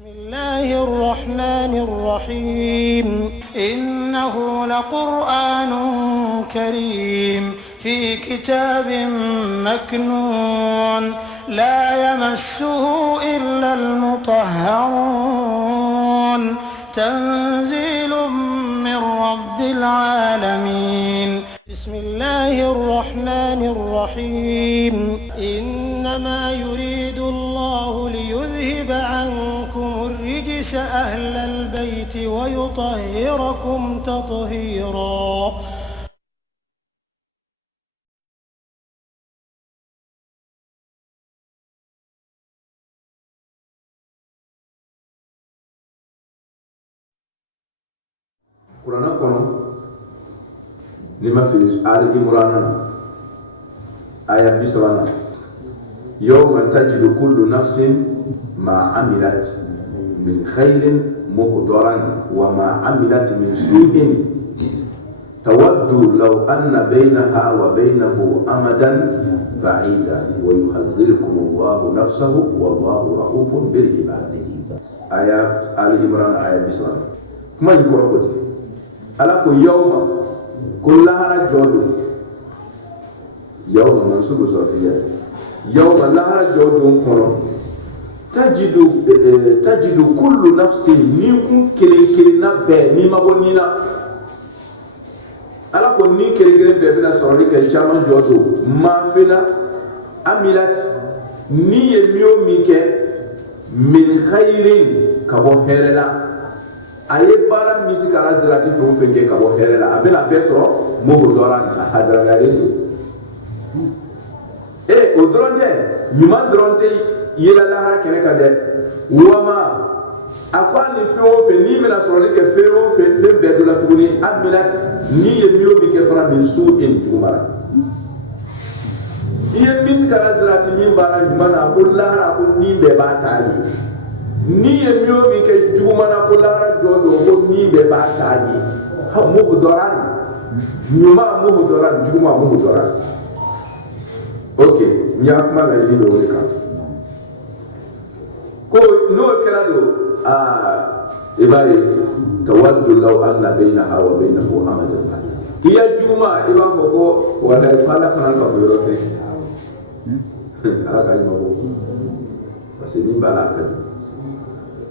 بسم الله الرحمن الرحيم إنه لقرآن كريم في كتاب مكنون لا يمسه إلا المطهرون تنزيل من رب العالمين بسم الله الرحمن الرحيم إنما يريد الله ليذهب عنكم الرجس أهل البيت ويطهركم تطهيرا. Qur'an kono lima filis Ali Imran ayat bisabana yawma tajidu kullu nafsin ma amilat min khairin muhdaran wa ma amilat min su'in tawaddu law anna bainaha wa bainahu amadan ba'ida wa yuhadhdhirukum Allahu nafsahu wallahu ra'ufun bil ibad. Ayat Ali Imran ayat bisabana kuma yikorokoti ala ko yawma kullahara jodu yawma mansubu zarfiyya yawma lahara jodu kono tajidu kullu nafsin minkum kilina be ni mabonina ala ko ni kele be bina soroni ke chama jodu mafina amilat ni yemiyo minke min khairin kabo herela aye bara misikara zirati fo fenke ka bo herela abela besro mo doran hadra galendo odronte nyuma dronte yela la ha kene ka de wama akwani fo fe ni mena soro ke feo fe be do la tuguni amilat ni yemiyo bi ke fara min su en jumara iye misikara zirati min bara nyuma na ko lara ko ni be ba tayi ni ye miyo mi ke jugumana ko lara jodo ko ni be ba taji ha mu doran nyuma mu doran juguma mu doran. Okay nya kuma la ni do ka ko no kala do ibai tawaddu law anna bainaha wa bainahu amadan ba'id iya juguma iba fo ko wala fala kan ka fo yorote ala ka ni mabo parce que ni bala ka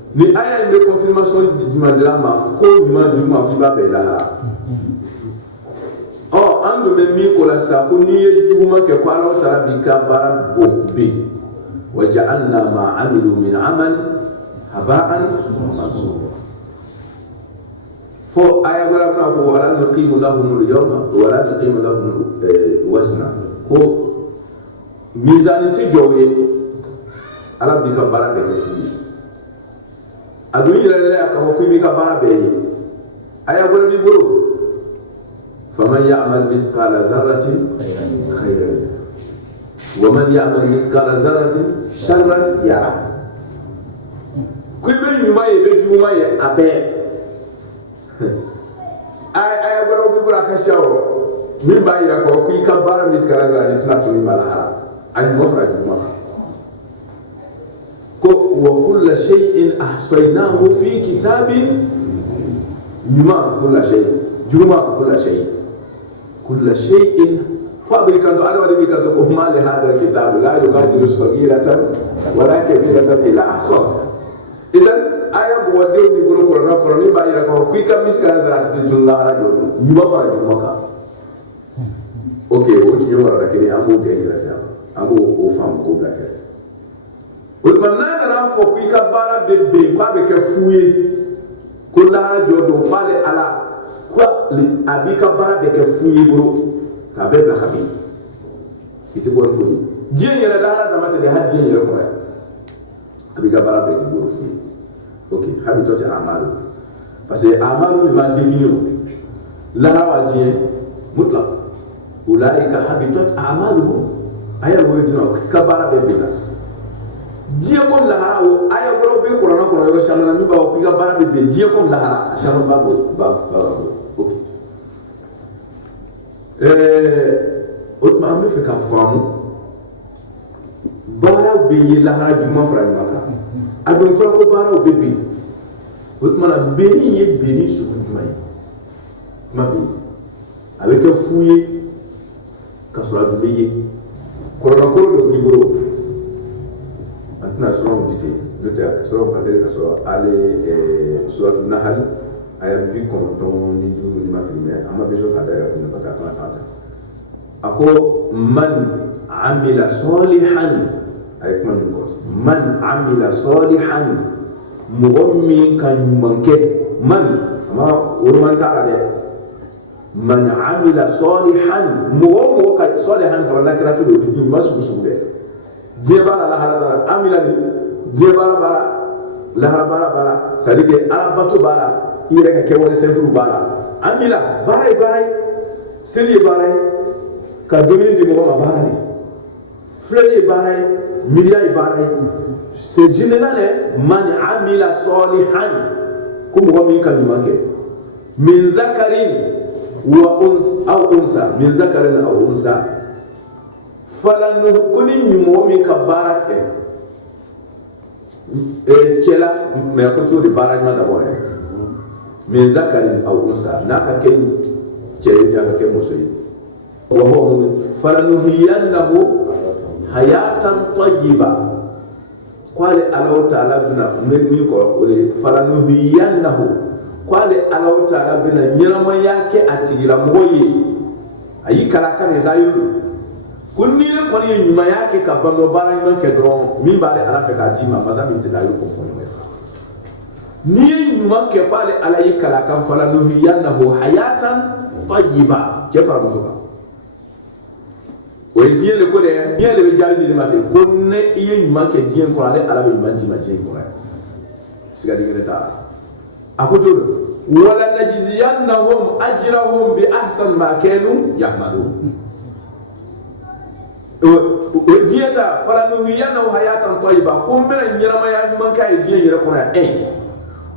ni aya une confirmation du mandama ko nyuma juma ki ba be la ando me mi ko la sa ko ni juma ke ko ala ta bi ka bara bo bi wa ja'alna ma amilu min amal haba'an mansura fo aya gara na ko wala nuqimu lahum al-yawma wala nuqimu lahum wazna ko mizan ti jowe ala bi ka bara be ko adu yirale aka ko mi ka bara be aya gora bi buru faman ya'mal mithqala zarratin khayran wa man ya'mal mithqala zarratin sharran yara kuibe nyuma ye be juma ye abe aya gora bi buru aka shawo mi ba yira ko ka bara mithqala zarratin na tuni malaha an mafra juma وكل شيء أحصيناه في كتاب يما كل شيء جمع كل شيء فأبي كانوا على ودي كانوا كهما لهذا الكتاب لا يغادر صغيرة ولا كبيرة إلا أحصاها. إذن آية بودي بيقولوا قرآن بايرك وكي كم مسكان زرعت تجون على جون يما فرا جمعك. أوكي وتنيو مرة كني أمو ديني رفيع أمو أفهم كوبلا كذا. Ulmanana rafo kuika bara bebe kwa beke fuye kula jodo pale ala kwa abika bara beke fuye bro ka bebla khabi iti bon fuye dien yele la da mate de hadien yele ko abika bara beke bro fuye. Okay habitote amalu parce que amalu ni man définir la rawajien mutlaq ulaika habitat amaluhum aya wordina ka bara bebe la Dieu comme la hara o aya goro be corona kono yoro shamana mi ba o piga bara be Dieu comme la hara shamana babo ok otma am fe ka famu bara be la hara juma fra maka abin fura ko baara o bɛ ben o tuma na benni ye benni sugu jumɛn ye kuma bɛ yen a bɛ kɛ fu ye ka sɔrɔ a dun bɛ ye kɔrɔlakɔrɔ dɔ b'i bolo an tɛna sɔrɔ di ten n'o tɛ ka sɔrɔ ka tɛgɛ ka sɔrɔ ale suratu nahali aya 95 ni ma fili mɛ an ma bɛ sɔn ka da yɛrɛ kun ka kan ka ta a ko man amila salihan ay kuma min ko man amila salihan mɔgɔ min ka ɲuman kɛ man ama worman ta dɛ man amila salihan mɔgɔ ka salihan fara na kira to ɲuman sugu dɛ diɲɛ b'a la lahara b'a la amila ni diɲɛ b'a la lahara b'a la c'est à dire que alabato b'a la i yɛrɛ ka kɛwale sɛbɛnw b'a la amila baara ye seli ye baara ye ka dumuni di mɔgɔ ma baara de filɛli ye baara ye miliya ye baara ye c'est général man amila salihan ko mɔgɔ min ka ɲuman kɛ min zakarin wa unsa min zakarin aw unsa falanu ko ni mɔgɔ min ka baara kɛ cɛ la mais ko cogo di baara ɲuman dabɔ ye min zakarin aw unsa n'a ka kɛ cɛ ye n'a ka kɛ muso ye wa huwa mu'min falanuhyiyannahu hayatan tayyiba kwale Allah ta'ala bina min ko ole falanuhyiyannahu kwale Allah ta'ala bina nyirama yake atigira moye ayi kala kan da yulu kunni ne ko ni nyuma yake ka bando bara ni ke dron min ba de ala fe ka jima masa min te da yulu ko fo ni nyuma ke kwale Allah yi kala kan falanuhyiyannahu hayatan tayyiba jefara musuba o diɲɛ le ko dɛ diɲɛ le bɛ jaabi di ma ten ko ne i ye ɲuman kɛ diɲɛ kɔnɔ ale ala bɛ ɲuman d'i ma diɲɛ kɔnɔ yan siga dingɛ t'a la a ko cogo di wala najziyannahum ajrahum bi ahsan ma kanu ya'malun o diɲɛ ta falanuhyiyannahu hayatan tayyiba ko n bɛna ɲɛnamaya ɲuman k'a ye diɲɛ yɛrɛ kɔnɔ yan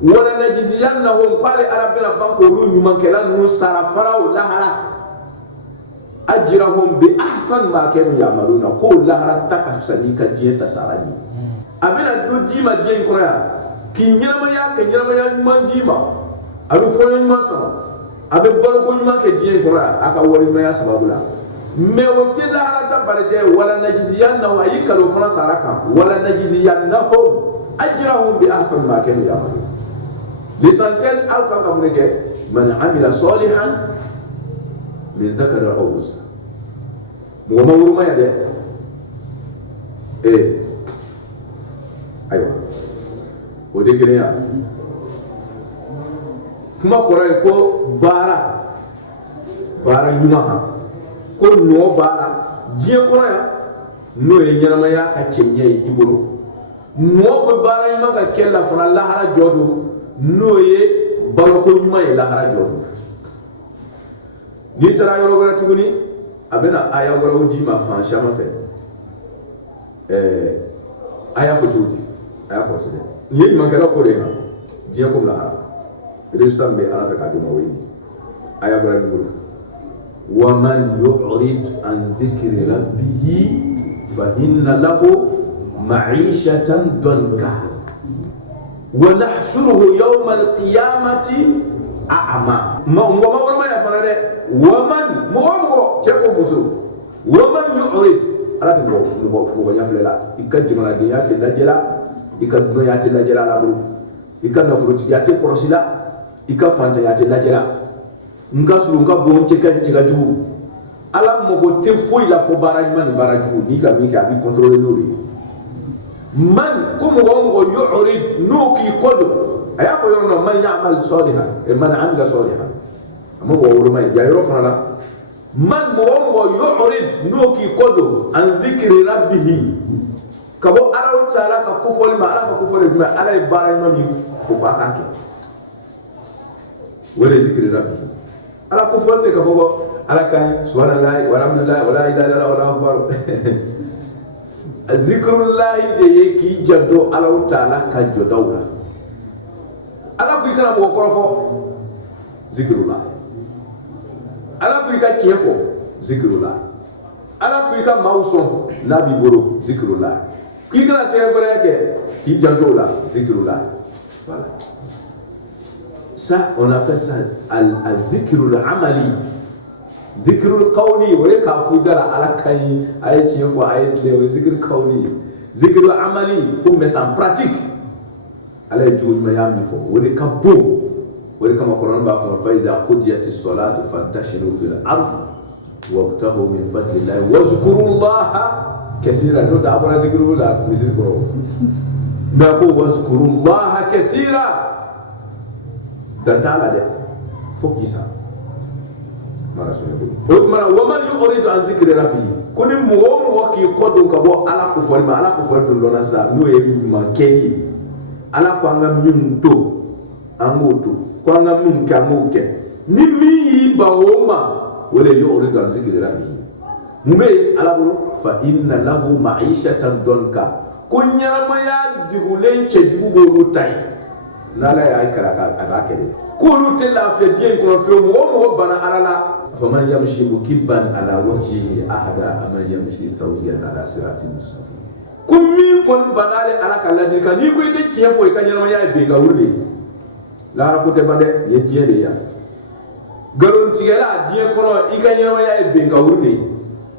wala najziyannahum k'ale ala bɛna ban k'olu ɲumankɛla ninnu sara faraw lahara ajrahum bi ahsan ma kanu ya'maluna ko lahara ta ka fisa ka diɲɛ ta sara ni a bɛna do di ma diɲɛ kɔnɔ yan k'i ɲɛnamaya ka ɲɛnamaya ɲuman d'i ma a bɛ fɔɲɔ ɲuman sama a bɛ baloko ɲuman kɛ diɲɛ kɔnɔ yan a ka wariɲumanya sababu la mais o tɛ lahara ta bari dɛ wala najziyannahum a y'i kalo fana sara kan wala najziyannahum ajrahum bi ahsan ma kanu ya'maluna l'essentiel aw kan ka mun kɛ man amila salihan min zakari aw unsa mɔgɔ ma wuruma ya dɛ ayiwa o tɛ kelen ya kuma kɔrɔ ye ko baara ɲuman ko nɔ b'a la diɲɛ kɔnɔ yan n'o ye ɲɛnamaya ka cɛ ɲɛ ye i bolo nɔ bɛ baara ɲuman ka kɛ la fana lahara jɔ don n'o ye baloko ɲuman ye lahara jɔ don n'i taara yɔrɔ wɛrɛ tuguni a bɛna aya wɛrɛw d'i ma fan caman fɛ aya ko cogo di aya kɔlɔsi dɛ nin ye ɲumankɛla ko de ye diɲɛ ko lahara résultat min bɛ ala fɛ k'a d'o ma o ye nin aya wɛrɛ b'i bolo wa man yu'rid an dhikri rabbihi fa inna lahu ma'ishatan danka wa nahshuruhu yawma al-qiyamati a'ma ma wala ma ya fana dɛ waman mɔgɔ cɛ ko muso waman yu'rid ala tɛ mɔgɔ ɲafilɛ la i ka jamanadenya tɛ lajɛ la i ka dunanya tɛ lajɛ la bolo i ka nafolotigiya tɛ kɔlɔsi la i ka fantanya tɛ lajɛ la n ka surun ka bon cɛ ka jugu ala mɔgɔ tɛ foyi la fo baara ɲuman ni baara jugu n'i ka min kɛ a b'i contrôler n'o de ye man ko mɔgɔ yu'rid n'o k'i kɔ don a y'a fɔ yɔrɔ la man ya'mal salihan man amila salihan amma bo wuro may ya yoro fana la man mo yu'rid no ki kodo an dhikri rabbih kabo ala taala ka kufol ma ala ka kufol ma ala bara ma mi fo ba ka ke wala zikri rabbih ala kufol te ka bobo ala kan subhanallahi walhamdulillah wala ilaha illallah wala akbar zikrullah de yeki jado ala taala ka jodawla ala ku ikana mo korofo zikrullah ala ku ika tiefo zikrullah ala ku ika mauson nabi boro zikrullah Qui kana te qui janto là, zikrullah. Voilà. Ça, on appelle ça al-dhikrul amali. Dhikrul qawli, ouais, kafudara ala kai, aïe tien fois aïe clé, zikr qawli. Dhikrul amali, faut mettre ça en pratique. Ala yjuj mayam il faut. Ouais, kabou. Ouais, comme Coran ba fa iza qudiyatis salatu fantashiru fil ard wabtahu min fadlillah wazkurullaha kaseeran. Do ta abara zikrullah, misir ko. Ma ko wazkurullaha kaseeran. Dantala de fokisa mara so ne o mara waman yuridu an zikri rabbi kuni mo ki kodo ka bo ala ko forma lona sa no e ma keni ala ko anga minto amoto ko anga min ka moke ni mi ba o ma wala yuridu an zikri rabbi mumbe ala buru fa inna lahu ma'ishatan donka kunya ma ya digulen che dugo rutai nala ya ikara ka adakere kulu tella fi diyen ko fi mo bana alala faman yamshi mukibban ala wajhihi ahada aman yamshi sawiyan ala siratin mustaqim kummi kon banale ala kala di kan ni ko ite kiefo e kanyama ya be ga wurle la ra ko te bande ye diyen de ya galon tigala diyen kono ikanyama ya be ga wurle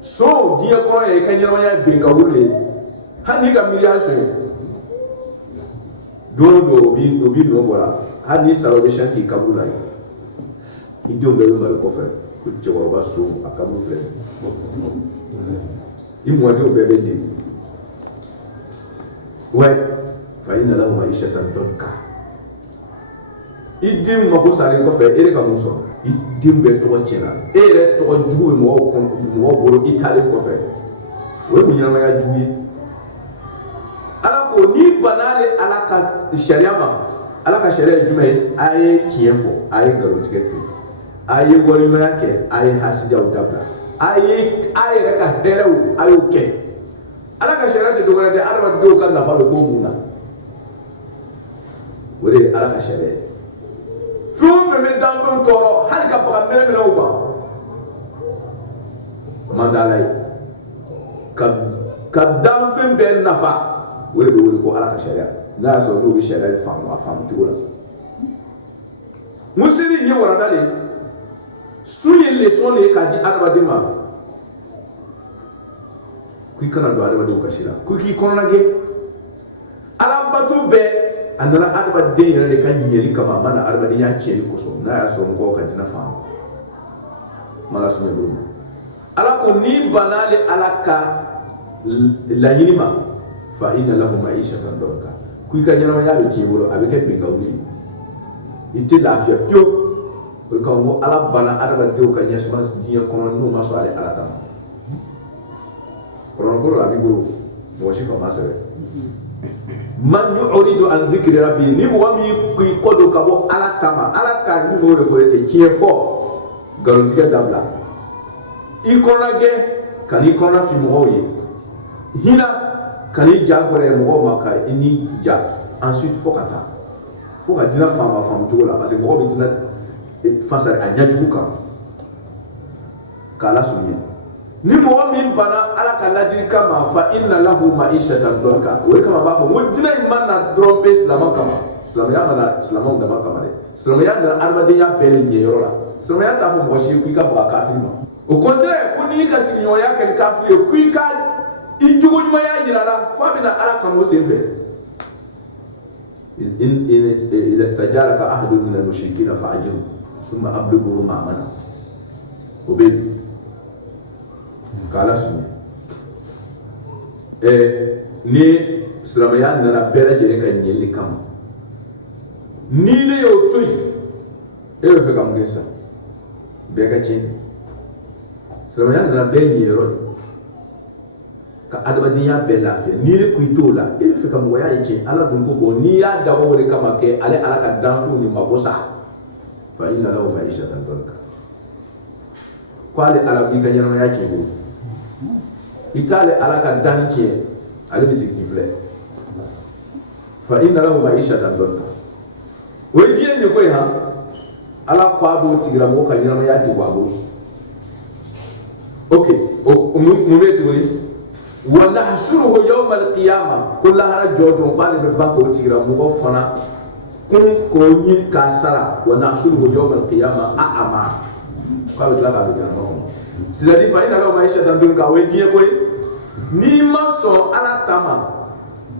so diyen kono e kanyama ya be ga wurle hani ga miliation do bi no bola hani saro be shanki kabula idio ngelo mali ko fe ko jewro ba so akamu fe imwa dio bebe di ouais fa inna lahu ma'ishatan donka idim mako sare ko fe ere ka muso idim be to chena ere to jugu mo bolo itali ko fe we mu nyama ya jugu ala ko ni banale ala ka sharia ma ala ka sharia jumai aye kiefo aye garotige tu aye wolima yake aye hasija udabla aye reka herew ayo ke ala ka sharia de dogara de araba do kan na fa ko muna wore ala ka sharia fu me dan ko toro hal ka ba mere uba mandalay ka dan fen ben nafa wole be wole ko ala ka sharia na so no be sharia famu afamu tugola musiri ni wara dale suye leçon le ka di adaba dema ku kana do adaba do ka shira ku ki kono nage ala batu be andala adaba de yere de kan yeri kama mana adaba de ya cheri ko so na ya so ngo ka dina famu mala so me do ala ko ni banale ala ka la yinima fa inna lahu ma'ishatan donka ku ka nyama ya be kebolo abike binga uli ite lafiya fio ko mo ala bana araba de ka nyasma diya kono no maso ale ala tam kono ko la bigo mo shi fa masere man yuridu an dhikri rabbi ni mo mi ku kodo ka bo ala tama ala ka ni mo le forete kiefo garantiga dabla i konage kan i kona fi mo yi hina kani jagore mo maka ini ja ensuite faut ka dina fama to la parce que mo bi dina face à nyajuka kala sunni ni mo mi bana ala kala dirika ma fa inna lahu ma'ishatan donka we kama ba fo mo dina manna drompe islam ya mana islam da makama de islam ya na armadi ya bele nyero la islam ya ta fo mo shi ku ka ba kafir ma au contraire ko ni ka sinyo ya ka kafir ku ka ijugo nyuma ya jirala famina ala kanu sefe in iza sajaraka ahadun min al-mushrikeen fa'ajru thumma ablighu ma'mana obe kala sunni ni sramaya na bela jere kan yeli kam ni le yo toy e fe kam gesa be ka ci sramaya na be nyero ka adabadiya be lafiya ni le kuitola e fe kam waya yake ala dun ko ni ya dawo de kama ke ale ala ka danfu ni makosa fa inna lahu ma'ishatan donka kwale ala bi ka nyama yake go itale ala ka danke ale bi sikifle fa inna lahu ma'ishatan donka we jie ne ko ha ala kwa bo tigira mo ka nyama yake go okay o mu beti woni wa nahshuruhu yawm al-qiyamah kullahara jodon qali be banko tira mugo fana kun ko nyi kasara wa nahshuruhu yawm al-qiyamah a'ama ka be tla ka be jano sila di fa ina lo maisha tandun ka we die koy ni maso ala tama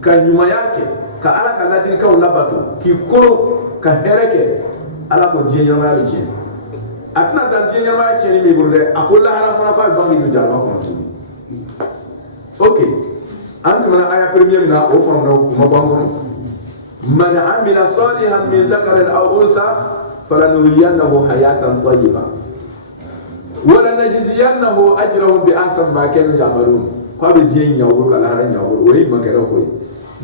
ka nyuma yake ka ala ka ladin ka labato ki koro ka hereke ala ko die nyama ya biche atna dan die nyama ya ni me burde akolla hara fana fa bangi do jano ko ok antumana aya premier mina o fondo ma bangono man amila salihan min dhakarin aw unsa falanuhyiyannahu hayatan tayyiba wa lanajziyannahu ajrahum bi ahsani ma kanu ya'malun ko be jien nyawo kala haran nyawo way makara ko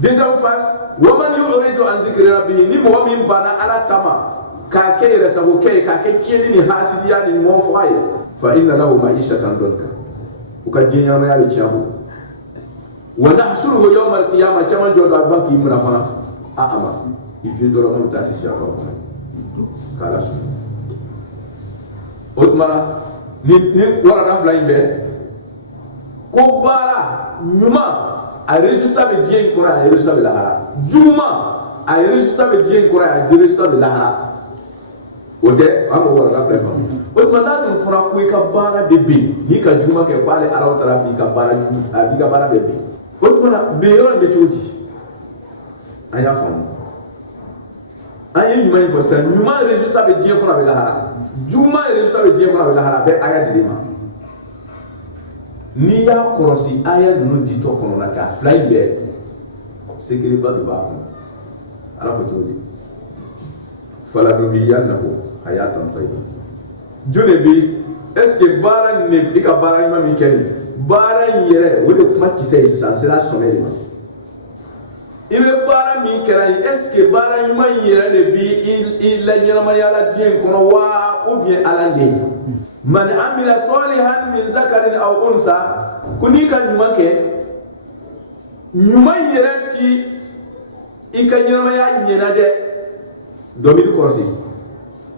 deuxième phase wa man yu'ridu an zikri rabbih ni mo min bana ala tama ka kayra sabo kay ka ke kini ni hasidiya ni mo fay fa inna lahu ma'ishatan dunka uka jien yana ya be chabu wa nahshuruhu yawm al-qiyamah chama jodo banki mura fana ama ifi do mo tasi jaro kala su otmana ni wala da fly be ko bara nyuma a résultat be dien ko ra résultat be lahara juma a résultat be dien ko ra résultat be lahara ote amo wala da fly fam otmana dum fura ko ka bara be be ni ka juma ke ko ale ala tara bi ka bara juma bi ka bara be be otmana be yoron de choji aya fam ayi nyuma ifo sa nyuma résultat be dien ko ra be lahara juma résultat be dien ko ra be lahara be aya dilema ni ya korosi aya nun di to kono na ka fly be sekiri ba do ba ko ala ko todi fala do hiyannahu hayatan tayyiba jone bi est ce que bara ne ika bara ma mi keni bara yere wode kuma kise isa c'est la sommet ma ibe bara min kera est ce que bara yuma yere ne bi il la nyama yala dien kono wa ou bien ala le man amila salihan min zakarin aw unsa kuni kan nyuma ke nyuma yere ti ikanyama ya nyena de domin korsi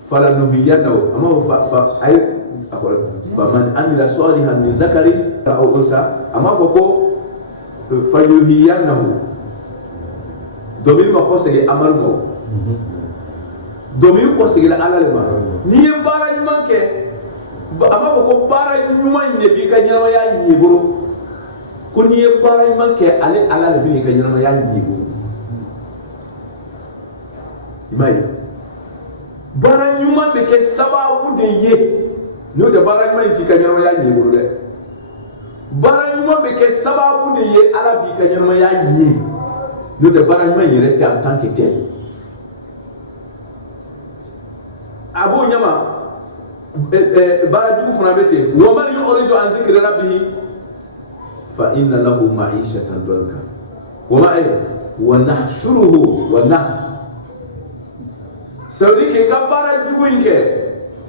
fala nubiyannahu amma fa ay akol fa man amila salihan min zakarin aw unsa amma foko fayuhiyannahu domin ma kosege amalu mo domin kosege la alalema ni ye bara nyuma ke amma foko bara nyuma ne bi ka nyama ya nyiboro ko ni ye bara nyuma ke ale alale bi ka nyama ya nyiboro imai bara nyuma be ke sababu de ye no de bara nyuma ji ka nyama ya nyiboro de bara nyuma be ke sababu de ye ala bi ka nyama ya nyi no de bara nyuma yere ta en tant que tel abu nyama bara jugu fana bete wa man yuridu an zikri rabbih fa inna lahu ma'ishatan danka wa nahshuruhu wa saudi ke ka bara jugu inke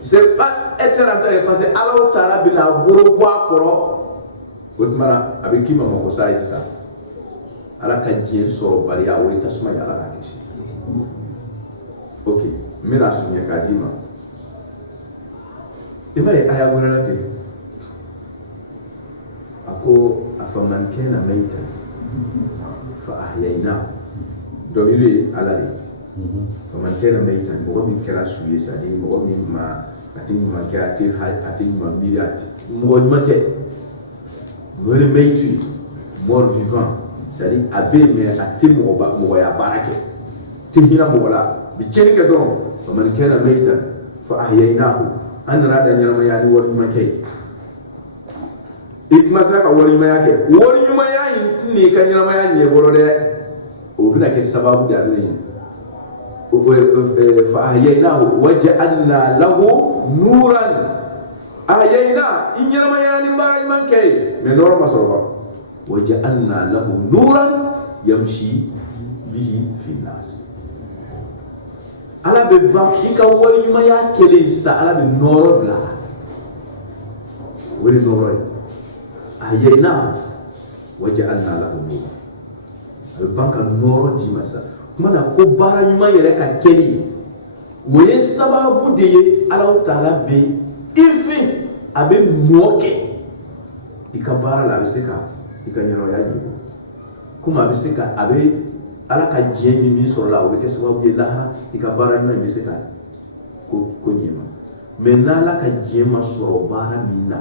c'est pas éternel parce que Allah taala bina buru kwa koro wotmara avec qui maman ko sai ça ala ka jien soro bari ya wori tasma ya ala ka kishi ok mira sunya ka dima imay aya gona lati ako afaman kana maitan fa ahyayna domiri alali faman kana maitan bo min kala suye sadi bo min ma atin ma kala atin ma biati mo mate mo le maitu mort vivant c'est-à-dire abe me atin mo ba mo ya barake tinina mo wala bi cenike don faman kana maitan fa ahyaynahu anna da nyarma ya ni wori make ikmasaka wori ma yake wori ma yayi ni kan nyarma ya ni boro de obina ke sababu da ne فأحييناه وجعلنا له نورا أحيينا إن يرمى يعني باي من كي من نور مصروفا وجعلنا له نورا يمشي به في الناس على ببا إنك ولي ما يأكل إنسا على بنور بلا ولي نور أحييناه وجعلنا له نورا البنك النور دي مسا mana ko bara nyuma yere ka keli woye sababu de ye Allah taala be ifi abe moke ikabara la biseka ikanyaro ya jibo kuma bisika abe ala ka jeni mi so la o be keso wa lahara ikabara na bisika ko nyema menna la ka jema so bara minna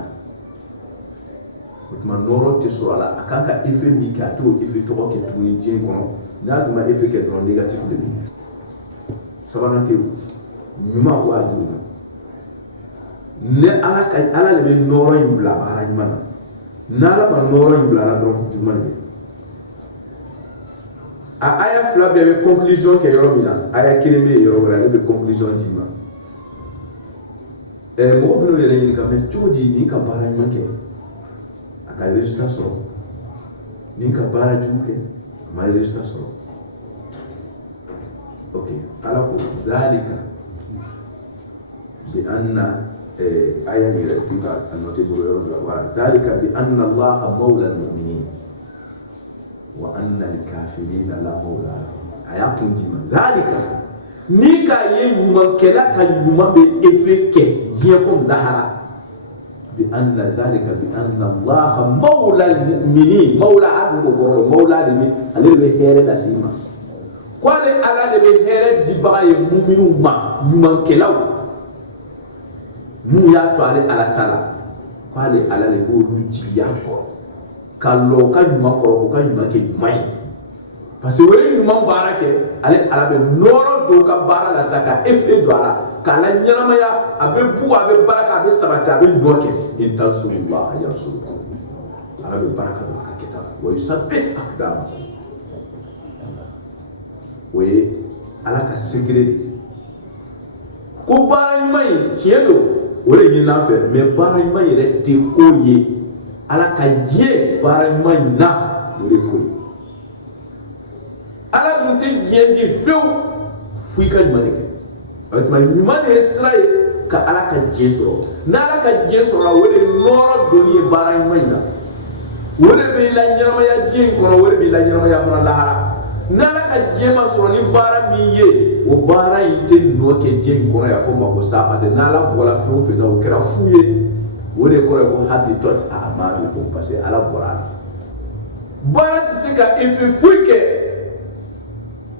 otma noro te so ala akaka efe mi ka to efe to ko ke tuni jeni kono na duma efe ke don négatif de ni sabana te nyuma waju ne ala le be noro imbla bara nyama na la ba noro imbla na don juma ne a aya fla be conclusion ke yoro mina aya kilebe yoro wala be conclusion jima mo bino yele ni ka me choji ni ka bara nyama ke aka résultat so ni ka bara juke ma résultat so okay ala ko zalika bi anna aya ni tuka anote buru yoro wala zalika bi anna allaha mawla almu'minin wa anna al-kafirina la mawla ayakun jima zalika ni ka ye nyuma kela ka nyuma be efeke die kom dahara bi anna zalika bi anna allaha mawla al-mu'minin mawla abu goro mawla de mi ale be here da sima kwale ala de be here diba ye mu'minu ma nyuma kelaw mu ya to ale ala tala kwale ala le bo luji ya koro kallo ka nyuma koro ka nyuma ke mai parce que wele nyuma barake ale alabe noro do ka bara la saka efe do ala kala nyama ya abe bu abe baraka abe sabata abe doke intasullah yarsulku alabe baraka do ka kitab wa yusabbit aqdam we ala ka secret ko bara nyuma yi chiedo wele nyina fe me bara nyuma yi re te koye ala ka je bara nyina wele koye ala dum te yendi few fu ka manike at ma nyuma ne Israël ka ala ka je so na ala ka je so la wele noro doni bara nyina wele be la nyama ya je ko wele be la nyama ya fara lahara na ala ka je ma so ni bara mi ye o bara inte no ke je ko ya fo ma ko sa parce na ala wala few fe na o kera fuye wole ko ko hadi tot a amadu ko parce ala borala barati sika ifi fuike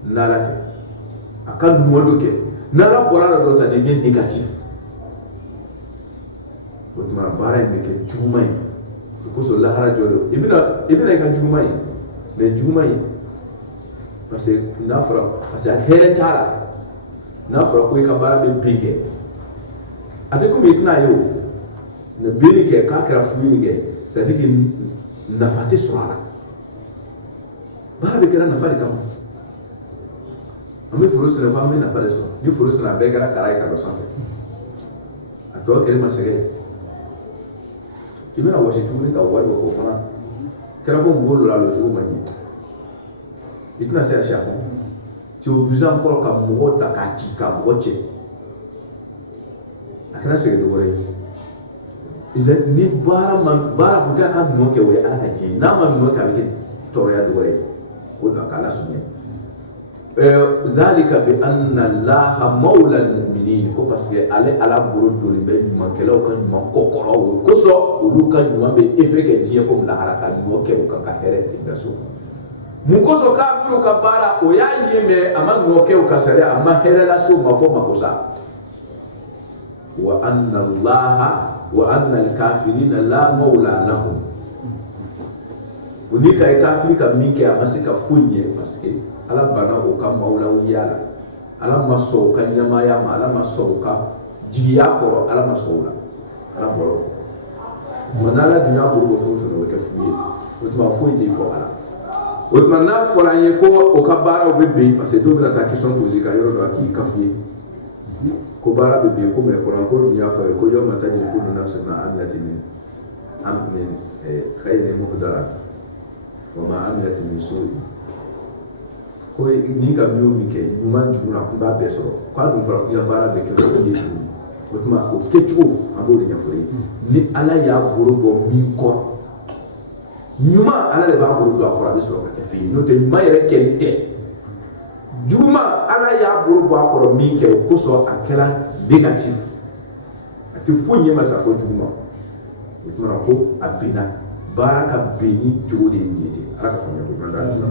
nalate akan modoke nala borala do ça devient négatif otma bara ne ke jumai ko so la hara jodo ibina ka jumai mais jumai parce que nafra parce que heretara nafra ko ka bara be bige ate ko mitna yo ne bini ke ka kra fuini ke c'est-à-dire que nafate surala bara be kera nafale kam ame furu sene ba ame nafale so ni furu sene be kera karai ka do sanke ato kere masege kimena washi tumuni ka wadi ko fana kera ko ngolo la lo tugo manyi itna se acha ko ti oblige encore ka mo ta ka ki ka mo che akana se do gore izet ni bara buka kan no ke we ala haji na man no ka ke to ya do re ko da kala sunye zalika bi anna allaha mawla almu'minin ko parce que ale ala buru do be nyuma kelaw kan nyuma kokoro ko so ulu kan nyuma be efeke die ko la haraka no ke ko ka here ibaso mu ko so ka firu ka bara o ya yeme ama no ke ka sare ama here la so mafo makosa wa anna allaha wa anna al-kafirina la mawla lahum unika kafiri ka mike amasika funye parce que ala bana o ka mawla uyala ala maso ka nyama ya ala maso ka jiya koro ala maso la ala bolo manala dunya buru fo no ke fuye otma fuye ti fo ala otma na fo la ye ko o ka bara o bebe parce que do bila ta question posée ka yoro do aki ka fuye ko bara bebe ko me Quran ko dunya fa ko yo mata jin ko na nafsa ma amilati min khayrin muhdara wa ma amilati min su'i ko ni ka biyo mi ke nyuma jumura ko ba be so ko adun fara ko ya bara be ke so ye ko tuma ko kecho abo de nyafori ni ala ya boro bo mi ko nyuma ala le ba boro do akora be so ke fi no te mayre kelite juma ala ya boro bo akora mi ke ko so akela negatif ati fonye masa fo juma itmara ko abina baraka beni jodi niti ala ka fanya ko manda sa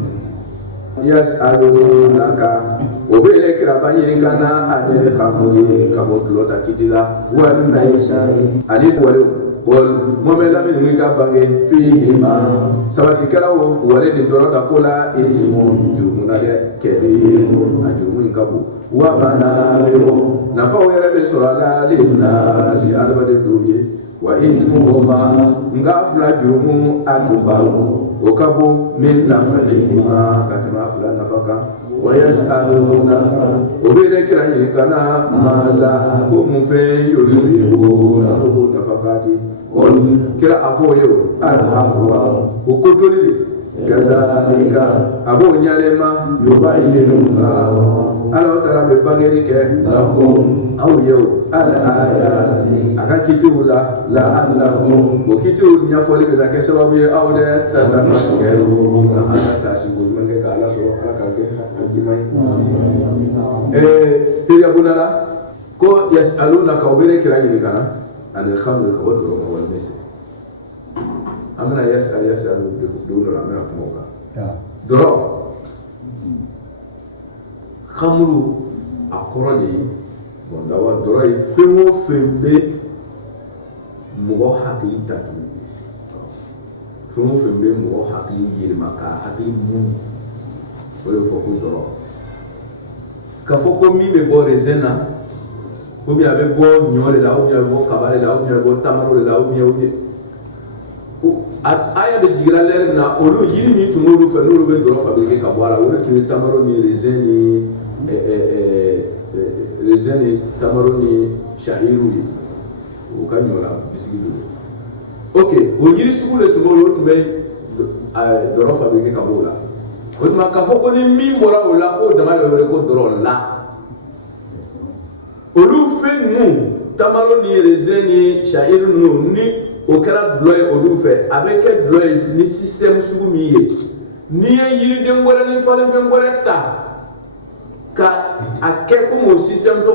yas'alunaka obele kirabani kana anil khamri kabotlo da kitila wal maisari ali wal momela min ka bange fihima sabati kala wale ni dorota kola ismun jumuna de kebirun ajumun kabu wa manafiru nafa wala be surala linna si albade duye wa ismuhuma ngafla jumu akbaru وكبوا من نفعهما كتما فلا نفقا ويسألونك وبينك رأيك كنا ماذا هم في يريدون ربو نفقاتي قل كلا أفوه الأفوه وكتولي كذلك أبو نيالما يبينون الله تعالى ببغيرك لكم أو يو الآيات أكاكيتولا لعلكم وكيتو نيافولي بنا كسبابي أو ده تتفكرون أنا تاسبون من كالا سورة كاكي حكيمي تيابونا لا كو يسألونك وبينك رأيك كنا عن الخمر كودرهم والميسر أمنا يسأل دون الأمر كموكا درو خمرو أقرأي bondawa dora ifewo fembe mo hakili tatu fewo fembe mo hakili yirma ka hakili mu wala foko dora ka foko mi be bo rezena o bi abe bo nyole la o bi bo kabale la o bi bo tamaro la o bi at aya de jigra ler na olu yiri mi tumolu fe no be dora fabriquer ka boala o tuni tamaro ni rezeni rezeni tamaro ni shahiru o kanyola bisigi ok o yiri sugule tumolo tumbe doro fabriquer ka bola o ma ka foko ni mi mora o la ko dama le ko doro la olu fenu tamaro ni rezeni shahiru no ni o kera bloy olu fe avec bloy ni système sugu mi ye ni yiri de ngora ni fa de ngora ta ka ake comme au système to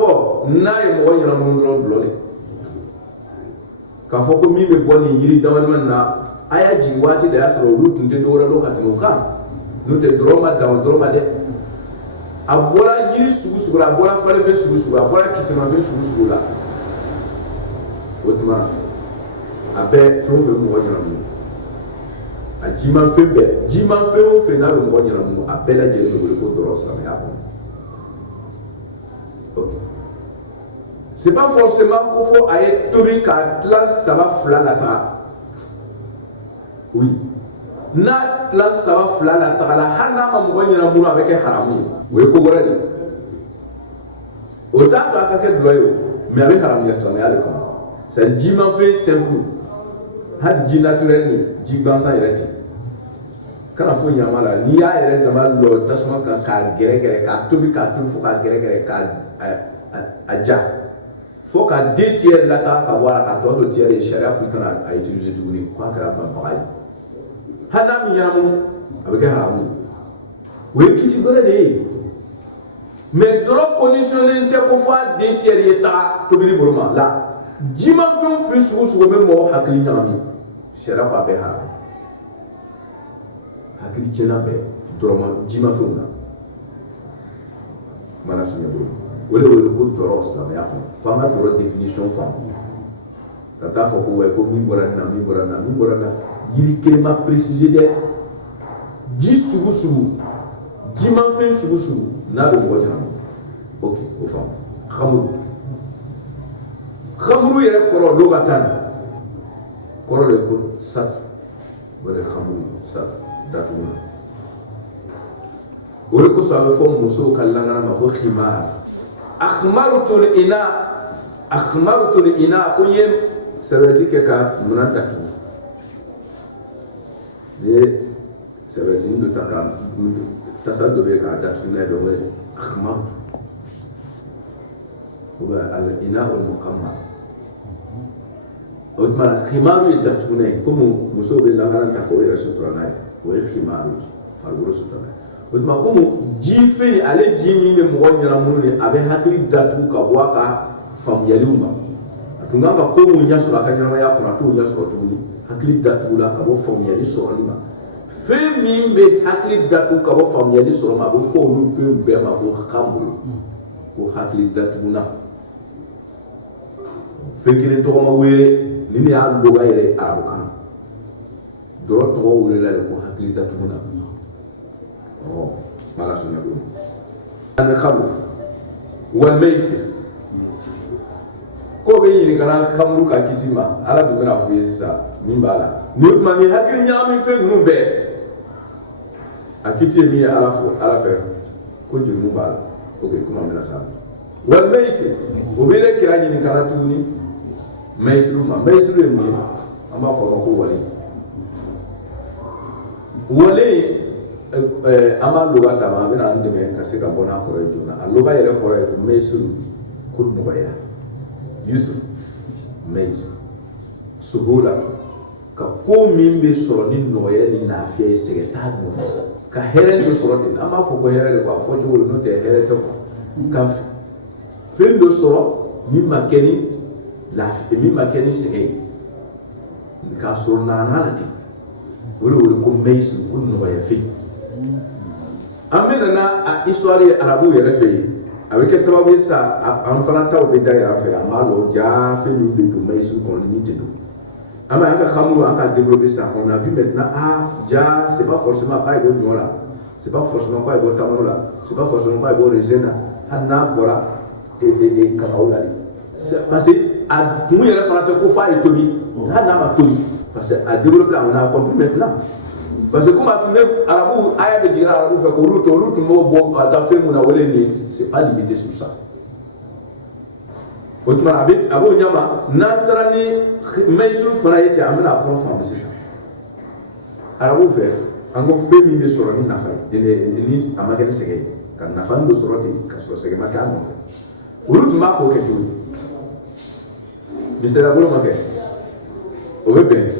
na e mo nyana mo ndro blole ka foko mi be boni yiri dawal na aya ji wati da asro lut nde do ra lokati mo ka no te droma de abola yiri sugu abola fale ve sugu abola kisima ve sugu la otma abe fo mo nyana mo a jima fembe o fe na mo nyana mo abela je mo ko doro sala ya ko. Okay. C'est pas forcément qu'il faut aller tourner quand ça va flanc la terre. Oui. Na plan ça va flanc la terre. La hana ma mourir na moura avec un harami. Oui, comment dire? Autant tu as quelqu'un de loyaux, mais avec harami islamé à l'école. C'est un djima fait simple. Had dji naturel ni dji bansa ireti. Kana fo nyama la ni ya ere tamal lo tasma ka gere ka tobi ka tul fo ka gere ka aja fo ka deux tiers la ta ka wala ka to tiers et sharia pour kana a utiliser tout ni quoi que la pareil hana mi nyamu avec haramu we kiti gore de mais doro conditionner te ko fo deux tiers et ta to bi boroma la jima fi su même mo hakli nyami sharia ko be haram hakli chena be doroma jima fi na mana sunya bolo wala ko doros la ya ko fama doro définition fam kata fo ko way ko mi borana yiri kelma préciser de ji sugu ji man fen sugu na be mo nyama ok o fam khamru yere koro logatan koro le ko sat wala khamru sat datuna wala ko sa fo muso kallangana ma ko khimar akhmarutul ina ko yem serveti ke ka munatatu de serveti ndo taka tasado be ka datu na do we akhmartu wa al ina wal muqammar odma khimaru datu ne como muso be langana ta ko era sutra na we khimaru farguro sutra odma como jife ale jimi ne mo nyara mununi abe hakili datu ka waka fam yaluma tunganga ko mu nya sura ka nyama ya kona to nya sura tuguni hakili datula ka bo famiyali sura lima fe mimbe hakili datu ka bo famiyali sura ma bo fo lu fe be ma bo khambu ko hakili datuna fe kire to ma were ni ya do ga yere arabu kan do to wure la ko hakili datuna oh mala sunya do an khabu wal maisir ko be yini kana khamru ka kitima ala du bena fu yesa min bala ni ma ni hakili nyami fe nu be akiti mi ala fe ko jul mu bala okay kuma mena sa wal maisir o be le kira yini kana tuni maisiru ni amba fo ko wali ama luga tama bena ndeme kasika bona ko jona aluga yele ko maisiru kud no ya Yusuf Meisu Suhula ka ko min be soro ni noye ni lafiya segeta no ka heren do soro din ama fo ko heren ko fo to no te heren to ka fin do soro mi makeni lafiya mi makeni sege ka soro na nalati wuri ko Meisu kun no ya fi amena na histoire arabu yere fe avec que sababu yesa an fana taw be daya fa amalo ja fe mi be do Meisu kon limite do ama anga khamou anga développer ça on a vu maintenant ja c'est pas forcément pas bon nyola c'est pas forcément pas bon tamola c'est pas forcément pas bon rezena hanna bora et kamaula c'est parce que a mu yere fana ko fa e tobi hanna ma tobi parce que à développer on a compris maintenant parce que comme tu veux arabu aya be dira arabu fait ko luto mo bo ta fait mon awele ni c'est pas limité sur ça otman abit abo nyama natrani Meisu fana yete amena profa c'est ça arabu fait ango fait mi be soro ni nafa de ni amagene sege kan nafa ndo soro de kaso sege maka mo fait luto ma ko ketu bisera bolo make obebe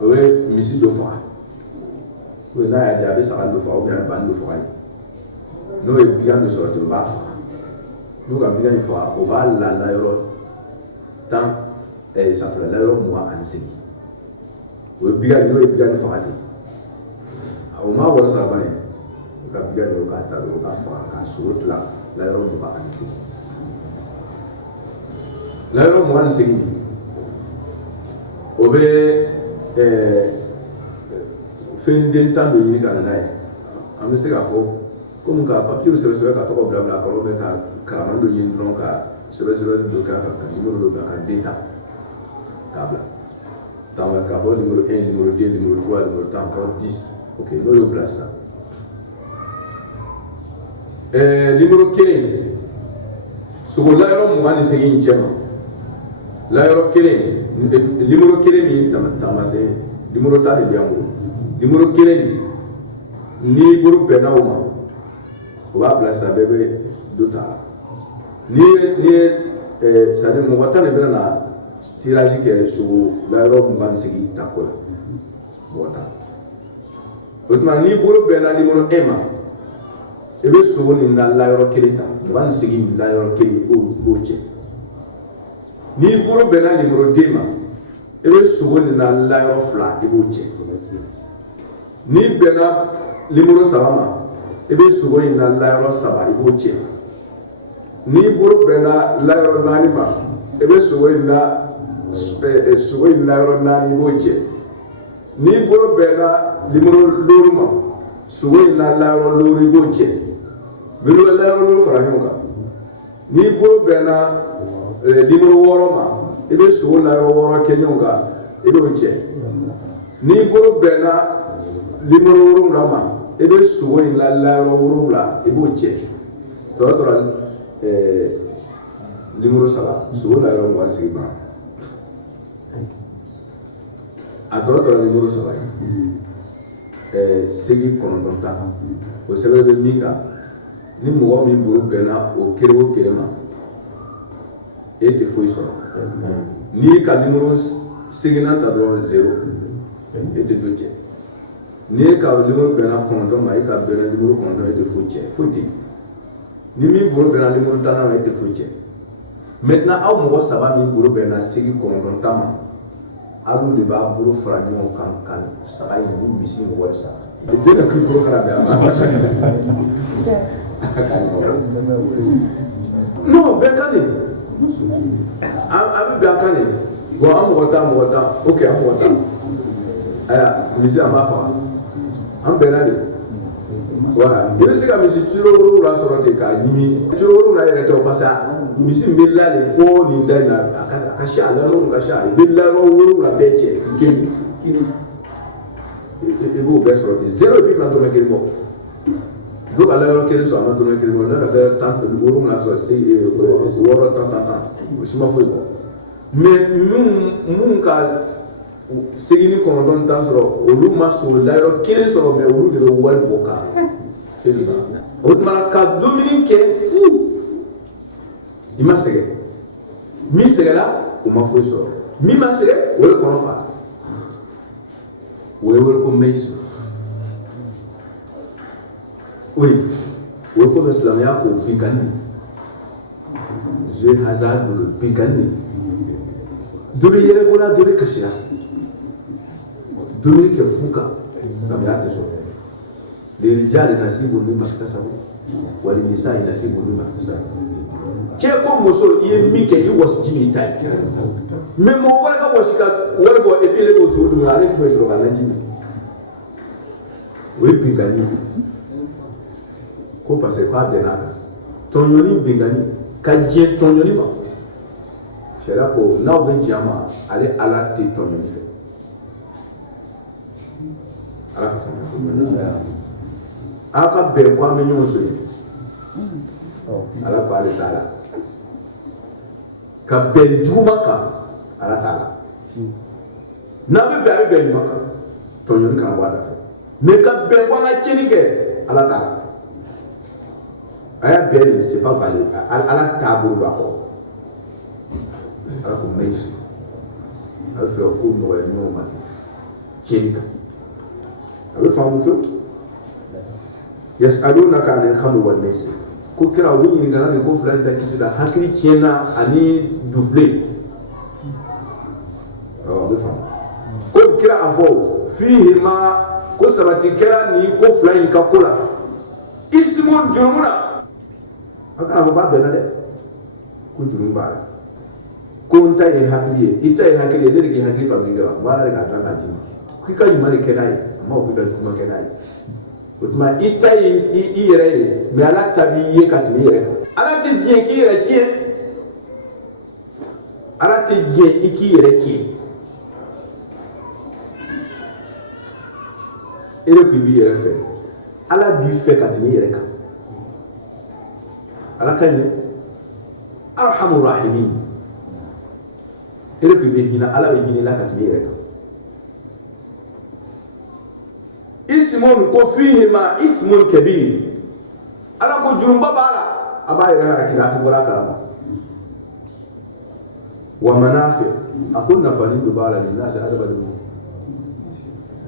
oui, misi do fa. Oui, na ya jabe sa do fa ou bien ban do fa. No e bien de sortir ba fa. No ga bien fa o ba la yoro tan ça fait la yoro moi ansi. Oui, bien no e bien fa ati. O ma wa sa ba ne. Ga bien no ka ta do ka fa ka sot la yoro moi ansi. La yoro moi ansi. Obe fin den temps de yini kana nae am se ga fo comme ka papier se ka to bla bla ka robe ka karamando yini non ka se do ka numéro do ka data tabla tawa ka bo numéro 1 numéro 2 numéro 3 numéro 10 OK no yo place ça numéro 15 so la yoro mo ngani segin chema la yoro 15 numéro kele mi tamase numéro ta de biango numéro kele ni buru bena uma wa place bebe dota ni ça de mo ta ne bena na tirage ke so la ro mo ban sigi takola bota otma ni buru bena numéro ema ebe so ni na la ro kele ta mo ban sigi la ro kele o che ni buru bena numéro 2 ma ebe sugo ni na la yoro fla ebe uche ni bena numéro 7 ma ebe sugo ni na la yoro 7 ebe uche ni buru bena la yoro 9 ma ebe sugo ni na la yoro 9 ebe uche ni buru bena numéro lolu ma sugo ni na la yoro lolu ebe uche belu la yoro lolu fara nyoka ni buru bena numéro woro ma ebe so la woro kenyonga ebe oche ni boro bena numéro woro ngama ebe so in la woro la ebe oche to numéro sala so la woro ngwa sigi ba ato numéro sala sigi kononta o sebe be mika ni mo mi boro bena o kere ma et il faut y sortir. Ni ka numéro signant à droit 0 et de deux tiers. Ni ka numéro bena compte ma ka bena numéro compte et de faut tiers. Faut dire. Ni mi boro bena numéro tana ma et de faut tiers. Maintenant, à mon sabbat, mi bolo ben na sigi kɔnɔntɔn tama. Alu de b'a bolo fara ɲɔgɔn kan saga in ni misi ni wari sa. Le deux n'a pris bolo kana bɛn a ma. Non, bɛn kan de. A bɛ bɛn kan de. Bon, an mɔgɔ tan. Ok, an mɔgɔ tan. Aya, misi an b'a faga. An bɛnna de. Voilà. I bɛ se ka misi kilo 7 sɔrɔ ten k'a ɲimi. Kilo 7 yɛrɛ tɛ parce que misi bɛ lale fo nin da in na a ka si a la n'o ka si a bɛ la yɔrɔ 7 bɛɛ cɛ kelen i b'o bɛɛ sɔrɔ ten 0 bi ma dɔrɔmɛ 1 bɔ dɔw ka la yɔrɔ 1 sɔrɔ a ma dɔrɔmɛ 1 bɔ ne ka bɛ 7 sɔrɔ 6 tan o si ma foyi bɔ mais mun ka 8 ni 9 tan sɔrɔ olu ma sɔrɔ la yɔrɔ 1 sɔrɔ mais olu de bɛ wari bɔ ka c'est ça o tuma ka dumuni kɛ fu i ma sɛgɛn min sɛgɛnna o ma foyi sɔrɔ min ma sɛgɛn o ye kɔnɔ fa o ye wele ko mɛyisu oui o ye kɔfɛ silamɛya ko binkani jeu hasard bolo binkani dɔ bɛ yɛlɛ ko la dɔ bɛ kasi la dumuni kɛ fu kan silamɛya tɛ sɔrɔ lirijali nasibu mimma iktasabu wa linisai nasibu mimma iktasabu cɛ ko muso i ye min kɛ i wasi ji min ta ye mais mɔgɔ wɛrɛ ka wasi ka wari bɔ et puis ele b'o sogo dun ale foyi sɔrɔ ka naji min o ye binkani ko parce que k'a bɛnn'a kan tɔɲɔni binkani ka diɲɛ tɔɲɔni ma sariya ko n'aw bɛ jɛn a ma ale ala tɛ tɔɲɔni fɛ ala ka faamuya aw ka bɛn ko an bɛ ɲɔgɔn sɔrɔ ala ko ale t'a la ka bɛn juguman kan ala t'a la n'a bɛ bɛn a bɛ bɛn ɲuman kan tɔɲɔni kana bɔ a da fɛ mais ka bɛn ko an ka tiɲɛni kɛ ala t'a la a y'a bɛn de c'est pas valide ala t'a bolo don a kɔrɔ ala ko mɛyisu a bɛ fɛ ko nɔgɔya ɲɔgɔn ma ten tiɲɛni kan a bɛ faamu fewu yasalunaka anil khamri wal maisir ko kira o ɲininkana nin ko fila nin da kisi la hakili tiɲɛna ani dufile a bɛ faamu ko kira a fɔ fihima ko sabati kɛra nin ko fila in ka ko la ismun jurumuna a kana fɔ k'a bɛnna dɛ ko jurumu b'a la ko n ta ye hakili ye i ta ye hakili ye ne de k'i hakili faamu kɛ wa ala de k'a dilan k'a d'i ma k'i ka ɲuman de kɛ n'a ye a ma k'i ka juguman kɛ n'a ye o tuma i ta ye i yɛrɛ ye mais ala ta b'i ye ka tɛmɛ i yɛrɛ kan ala tɛ diɲɛ k'i yɛrɛ tiɲɛ ala tɛ diɲɛ i k'i yɛrɛ tiɲɛ e de k'i b'i yɛrɛ fɛ ala b'i fɛ ka tɛmɛ i yɛrɛ kan ala ka ɲi arhamur rahimin e de k'i b'i hinɛ ala bɛ hinɛ la ka tɛmɛ i yɛrɛ kan ismun ko fihima ismun kabir ala ko jurumba b'a la a b'a yɛrɛ hakili a tɛ bɔra a kalama wa manafi a ko nafani dɔ b'a la nin n'a se adamadenw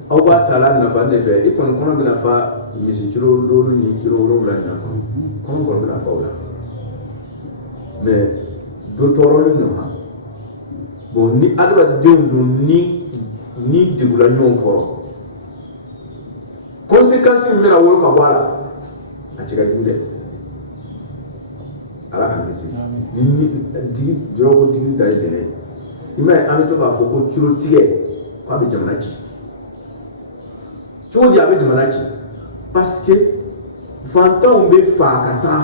aw b'a ta la nafani de fɛ i kɔni kɔnɔ bɛna fa misi kilo 7 ni kilo 7 ɲina kɔnɔ bɛna fa o la mais do tɔɔrɔlen don ha bon ni adamadenw don ni degula ɲɔgɔn kɔrɔ conséquence min bɛna wolo ka bɔ a la a cɛ ka jugu dɛ ala k'an kisi ni digi jɔrɔ ko digi da ye gɛlɛn i m'a ye an bɛ to k'a fɔ ko kilo tigɛ ko a bɛ jamana ci cogo di a bɛ jamana ci parce que fantanw bɛ fa ka taa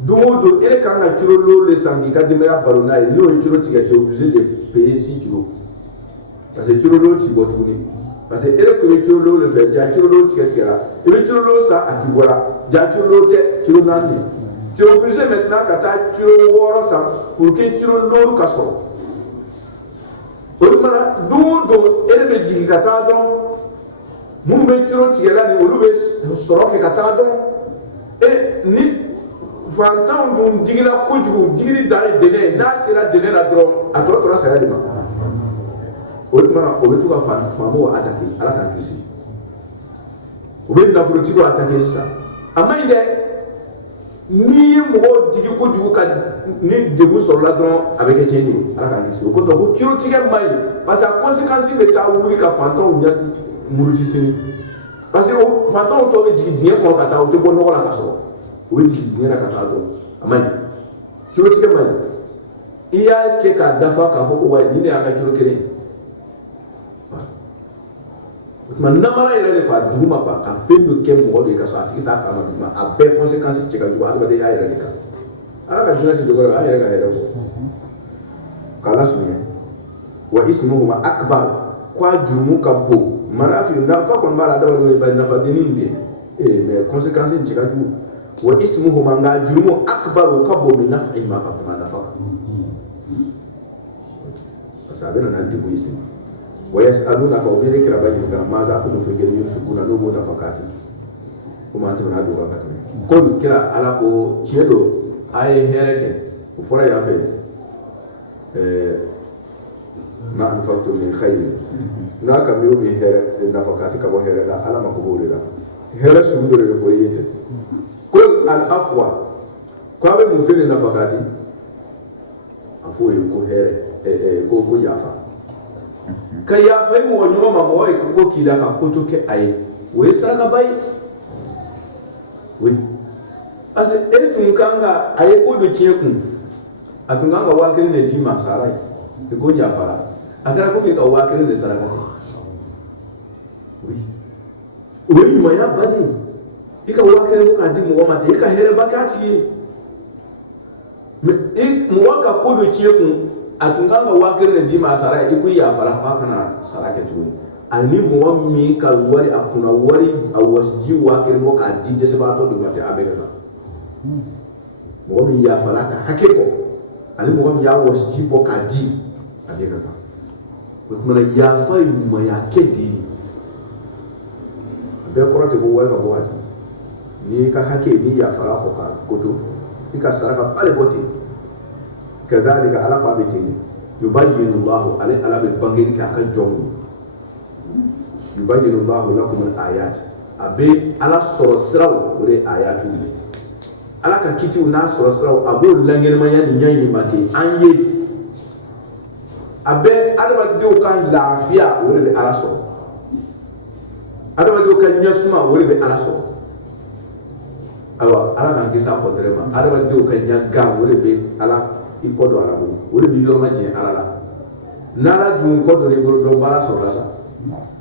don o don e kan ka kilo 7 de san k'i ka denbaya balo n'a ye n'o ye kilo tigɛ tu es obligé de payer 6 kilos parce que kilo 7 t'i bɔ tuguni parce que e de ko bɛ kilo 7 de fɛ ja kilo 7 tigɛra i bɛ kilo 7 san a t'i bɔra ja kilo 7 tɛ kilo 4 de tu es obligé maintenant ka taa kilo 6 san pour que kilo 7 ka sɔrɔ o tuma don o don e de bɛ jigin ka taa dɔrɔn minnu bɛ kilo tigɛla ni olu bɛ sɔrɔ kɛ ka taa dɔrɔn ni fantanw dun digila kojugu digili dan ye dɛnɛ ye n'a sera dɛnɛ la dɔrɔn a tɔ tora saya de ma o tuma o bɛ to ka faamaw attaquer ala k'an kisi o bɛ nafolotigiw attaquer sisan a man ɲi dɛ ni mo digi ko jugu ka ni debu sɔrɔ la dɔrɔn a bɛ kɛ tiɲɛni ye ala k'an kisi o kosɔn ko kiiritigɛ man ɲi parce que a conséquence bɛ taa wuli ka fantanw ɲɛ muruti sini parce que fantanw tɔw bɛ jigin diɲɛ kɔnɔ ka taa u tɛ bɔ nɔgɔ la ka sɔrɔ u bɛ jigin diɲɛ na ka taa dɔrɔn a man ɲi kiiritigɛ man ɲi i y'a kɛ k'a dafa k'a fɔ ko wa nin de y'a ka kilo kelen o tuma namara yɛrɛ de k'a dugu ma ka fɛn dɔ kɛ mɔgɔ dɔ ye ka sɔrɔ a tigi t'a kalama dugu ma a bɛɛ conséquence cɛ ka jugu adamadenya yɛrɛ de kan ala ka jinɛ ti dɔgɔyɛ an yɛrɛ ka hɛrɛ kɔ k'ala sunya wa ismuhuma akbar ko a jurumu ka bon mara fi nafa kɔni b'a la adamadenw ye bari nafa dennin bɛ yen mais conséquence cɛ ka jugu wa ismuhuma nka jurumu akbar o ka bon min naf'ihima ka tɛmɛ nafa kan parce que a bɛ na ni degun ye sini wa yas'alunaka o bɛ ne kira ba ɲininka maza kunnu fɛ kelen yunfikuna n'o b'o nafa k'a tɛmɛ ko maa tɛmɛna a don kan ka tɛmɛ ko kira ala ko tiɲɛ don a ye hɛrɛ kɛ o fɔra yan fɛ ma anfaqtum min khayrin n'a ka mi o bɛ hɛrɛ nafa k'a tɛ ka bɔ hɛrɛ la ala ma ko b'o de la hɛrɛ sugu dɔ de bɛ fɔ i ye ten ko al-afwa ko a bɛ mun fɛ ne nafa k'a tɛ a fɔ o ye ko hɛrɛ ko yafa ka yafa ye mɔgɔ ɲɔgɔn ma mɔgɔ ye ko k'i la ka ko to kɛ a ye o ye sarakaba ye oui parce que e tun kan ka a ye ko dɔ tiɲɛ kun a tun kan ka 1000 de d'i ma sara ye i ko yafara a kɛra komi ka 1000 de saraka tɛ oui o ye ɲumanya bannen i ka 1000 ko k'a di mɔgɔ ma ten i ka hɛrɛba k'a tigi ye mais mɔgɔ ka ko dɔ tiɲɛ kun a tun kan ka 1000 de d'i ma sara ye i ko yafara k'a kana sara kɛ tuguni ani mɔgɔ min ka wari a kunna wari a wasiji 1000 ko k'a di dɛsɛbaatɔ dɔ ma ten a bɛ kɛ mɔgɔ min yafara ka hakɛ kɔ ani mɔgɔ min y'a wasiji bɔ k'a di a bɛ kɛ o tuma yafa ye ɲumanya kɛ de ye a bɛɛ kɔrɔ tɛ ko wari ka bɔ ka di n'i ka hakɛ n'i yafara kɔ ka ko to i ka saraka ba de bɔ ten kadhalika ala ko a bɛ ten de yubayyinu Allahu ale ala bɛ bangeli kɛ a ka jɔnw yubayyinu Allahu lakum al-ayat a bɛ ala sɔrɔ siraw o de ye ayatu ye ala ka kitiw n'a sɔrɔ siraw a b'o laŋɛnɛmaya ni ɲɛɲini ma ten an ye a bɛ adamadenw ka lafiya o de bɛ ala sɔrɔ adamadenw ka ɲɛsuma o de bɛ ala sɔrɔ ayiwa ala k'an kisi a kɔtɛrɛ ma adamadenw ka ɲaga o de bɛ ala i kɔ don ala bolo o de bɛ yɔrɔ ma jɛn ala la n'ala dun kɔ don i bolo dɔrɔn baara sɔrɔla sa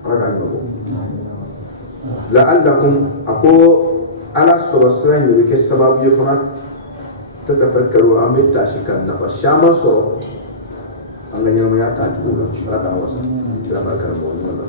ala k'an nɔbɔ la'allakum a ko ala sɔrɔ sira in de bɛ kɛ sababu ye fana tatafakkaru an bɛ taasi ka nafa caman sɔrɔ an ka ɲɛnamaya taacogo la ala k'an wasa kira barika la mɔgɔ ɲuman na